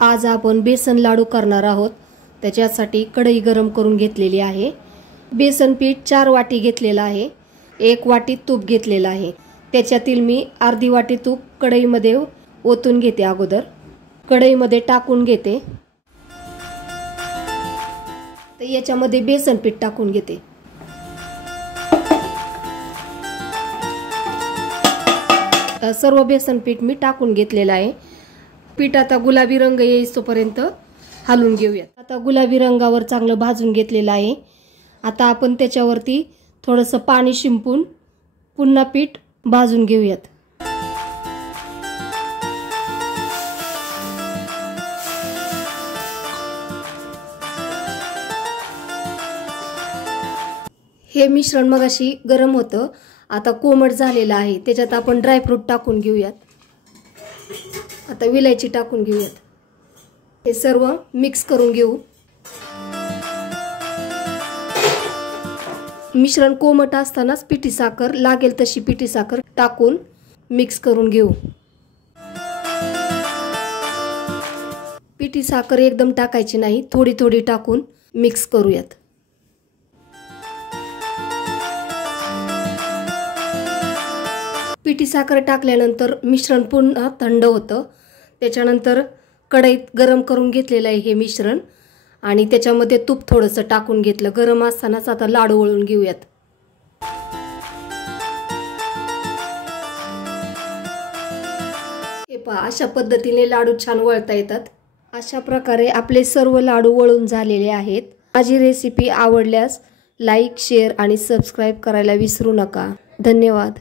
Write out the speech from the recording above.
आज आपण बेसन लाडू करणार आहोत। त्याच्यासाठी कढई गरम करून घेतलेली आहे। बेसन पीठ 4 वाटी घेतलेला आहे। 1 वाटी तूप घेतलेला आहे। त्याच्यातील मी अर्धी वाटी तूप कढईमध्ये ओतून घेते। अगोदर कढईमध्ये टाकून घेते। तर याच्यामध्ये बेसन पीठ टाकून घेते। सर्व बेसन पीठ मी टाकून घेतलेला आहे। पीठ आता गुलाबी रंग येईपर्यंत हलवून घेऊयात। आता गुलाबी रंगावर चांगलं भाजून घेतलेलं आहे। आता आपण त्याच्यावरती थोडंसं पाणी शिंपून पुन्हा पीठ भाजून घेऊयात। हे मिश्रण मगाशी गरम होतं, आता कोमट झालेलं आहे। त्याच्यात आपण ड्रायफ्रूट टाकून घेऊयात। आता विलायची टाकून घेऊयात। हे सर्व मिक्स करून घेऊ। मिश्रण कोमट असतानाच पिठी साखर लागेल तशी पिठी साखर टाकून मिक्स करून घेऊ। पिठी साखर एकदम टाकायची नाही, थोडी थोडी टाकून मिक्स करूयात। पिठी साखर टाकल्यानंतर मिश्रण पुन्हा थंड होतं। त्याच्यानंतर कढईत गरम करून घेतलेलं आहे हे मिश्रण आणि त्याच्यामध्ये तूप थोडंसं टाकून घेतलं। गरम असतानाच आता लाडू वळून घेऊयात। हे पहा, अशा पद्धतीने लाडू छान वळता येतात। अशा प्रकारे आपले सर्व लाडू वळून झालेले आहेत। माझी रेसिपी आवडल्यास लाईक, शेअर आणि सबस्क्राईब करायला विसरू नका। धन्यवाद।